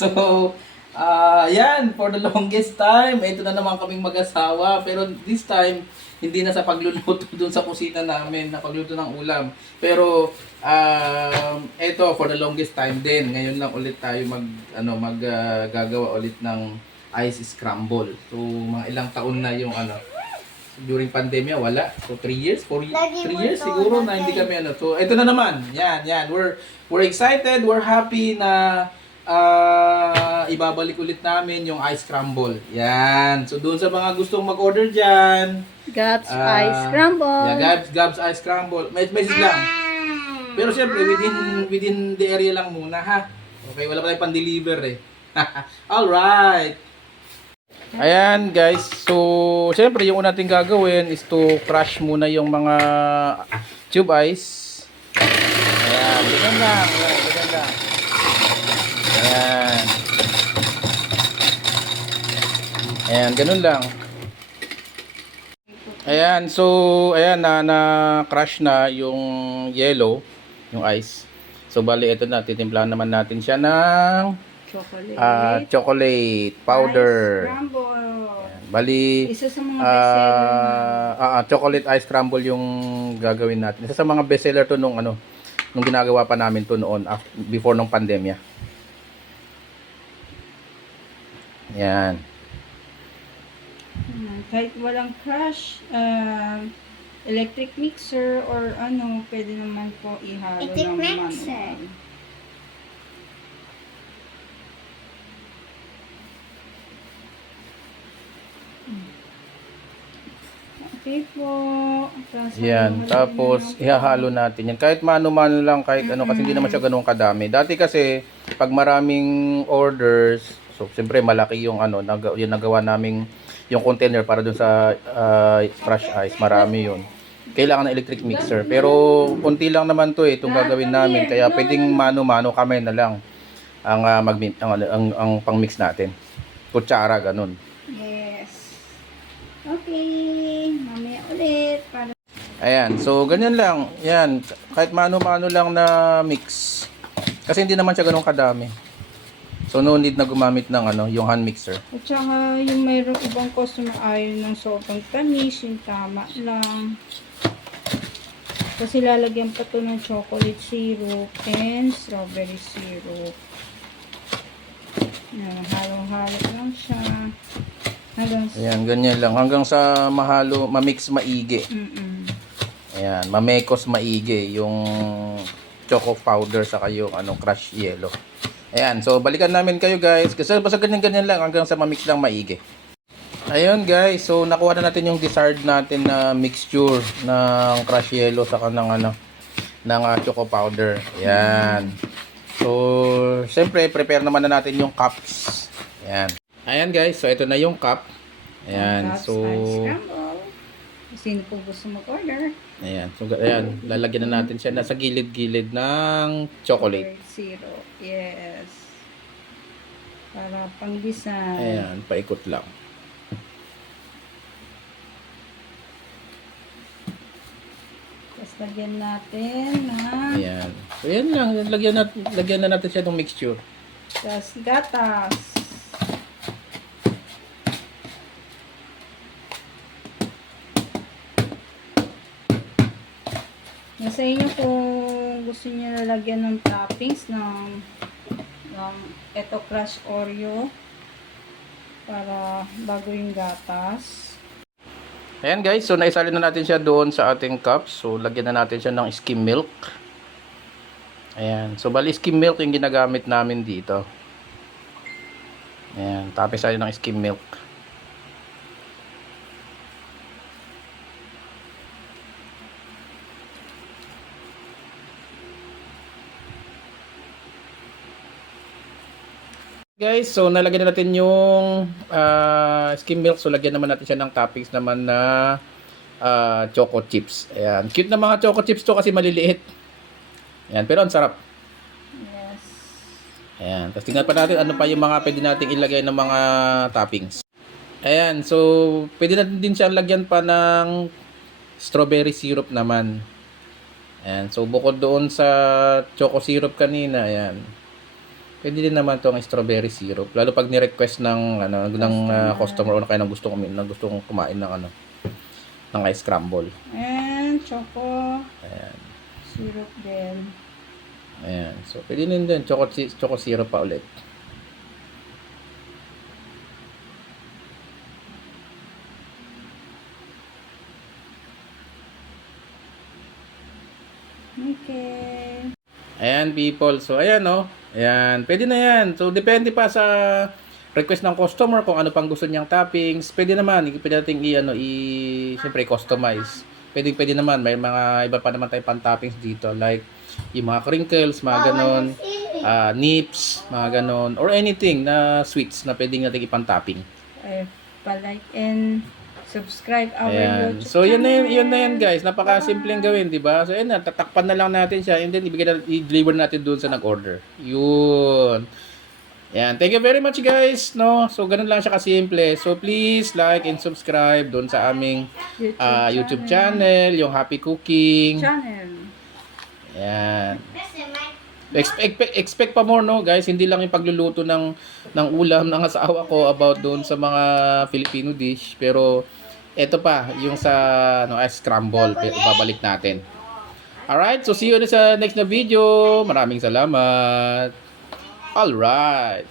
So, yan, for the longest time, ito na naman kaming mag-asawa. Pero this time, hindi na sa pagluluto dun sa kusina namin, na pagluto ng ulam. Pero, ito, for the longest time din. Ngayon lang ulit tayo gagawa ulit ng ice scramble. So, mga ilang taon na yung during pandemya, wala. So, 3 years, 3 years siguro na hindi kami So, ito na naman. Yan. We're excited, we're happy na ibabalik ulit namin yung ice scramble. Yan. So, doon sa mga gustong mag-order dyan. Gabs Ice Scramble. Yeah, Gabs Ice Scramble. Message lang. Pero syempre, within the area lang muna, ha? Okay, wala pa tayong pan-deliver eh. Alright. Ayan guys, so syempre yung una natin gagawin is to crush muna yung mga tube ice. Ayan, ganyan lang. Ayan, ganun lang. Ayan, so ayan na crush na yung yellow, yung ice. So bali ito na, titimplahan naman natin siya ng chocolate powder. Ice scramble. Ayan. Bali, Isa sa mga bestseller chocolate ice scramble yung gagawin natin. Isa sa mga bestseller to nung ginagawa pa namin to noon before nung pandemya. Yan. Kahit walang crush, electric mixer or pwede naman po ihalo ng manual. Okay po. Yan, tapos ihahalo natin yan. Kahit mano-mano lang, kahit kasi hindi naman siya ganun kadami. Dati kasi, pag maraming orders, so siyempre malaki yung yung nagawa naming yung container para dun sa crush ice, marami yun. Kailangan ng electric mixer. Pero konti lang naman to itong gagawin namin, kaya pwedeng mano-mano kami na lang ang pang-mix natin. Kutsara, ganun. Yes. Okay. Mamaya ulit. Ayan, so ganyan lang. Yan, kahit mano-mano lang na mix. Kasi hindi naman siya ganun kadami. So no need na gumamit ng yung hand mixer. At saka yung mayroong ibang customer ayaw ng sobrang tamis, yung tama lang. Kasi lalagyan pa to ng chocolate syrup and strawberry syrup. Yan, halo-halo lang siya. Ayan, ganyan lang. Hanggang sa mamix maigi. Ayan, mamekos maigi yung choco powder saka yung crush yellow. Ayan, so balikan namin kayo guys. Kasi basta ganyan-ganyan lang hanggang sa mamix lang maigi. Ayun guys, so nakuha na natin yung desired natin na mixture ng crush yellow saka ng choco powder. Ayan. So, syempre prepare naman na natin yung cups. Ayan. Ayan guys, so ito na yung cup. Ayan, so sino po gusto mag-order? Ayan, so ayan, lalagyan na natin siya nasa gilid-gilid ng chocolate. Syrup, yes. Para pang-design. Ayan, paikot lang. Tapos lagyan natin na Ayan. So ayan lang, lagyan na natin siya ng mixture. tapos gatas. Nasa inyo kung gusto niyo lalagyan ng toppings ng eto crush Oreo para bago yung gatas. Ayan guys, so naisalin na natin siya doon sa ating cups. So lagyan na natin siya ng skim milk. Ayan, so bali skim milk yung ginagamit namin dito. Ayan, tapos tayo ng skim milk. Guys, so nalagyan na natin yung skim milk. So lagyan naman natin siya ng toppings naman na choco chips. Ayan, cute na mga choco chips to kasi maliliit. Ayan, pero ang sarap. Yes. Ayan, tapos tingnan pa natin ano pa yung mga pwede nating ilagay ng mga toppings. Ayan, so pwede natin din siya lagyan pa ng strawberry syrup naman. Ayan, so bukod doon sa choco syrup kanina, ayan. Pwede din naman tong strawberry syrup. Lalo pag ni-request ng customer o kaya ng gustong kumain ng ng ice crumble. And choco Ayan. syrup din. Ayan. So, pwede din choco syrup pa ulit. Okay. Ayan, people. So, ayan, no. Ayan. Pwede na yan. So, depende pa sa request ng customer kung ano pang gusto niyang toppings. Pwede naman. Pwede natin siyempre, customize. Pwede naman. May mga iba pa naman tayong pan-toppings dito. Like, yung mga crinkles, mga ganon. Nips, mga ganon. Or anything na sweets na pwede natin ipan-topping. Pa-like and subscribe our Ayan. YouTube So, yun channel. na yun, guys. Napaka-simpleng gawin, di ba? So, yun na. Tatakpan na lang natin siya and then i-deliver natin doon sa nag-order. Yun. Ayan. Thank you very much, guys. No? So, ganun lang siya kasimple. So, please like and subscribe doon sa aming YouTube channel, yung Happy Cooking. Channel. Ayan. Expect pa more, no, guys. Hindi lang yung pagluluto ng ulam ng asawa ko about doon sa mga Filipino dish. Pero, eto pa, yung sa ice scramble, babalik natin. Alright, so see you sa next na video. Maraming salamat. Alright.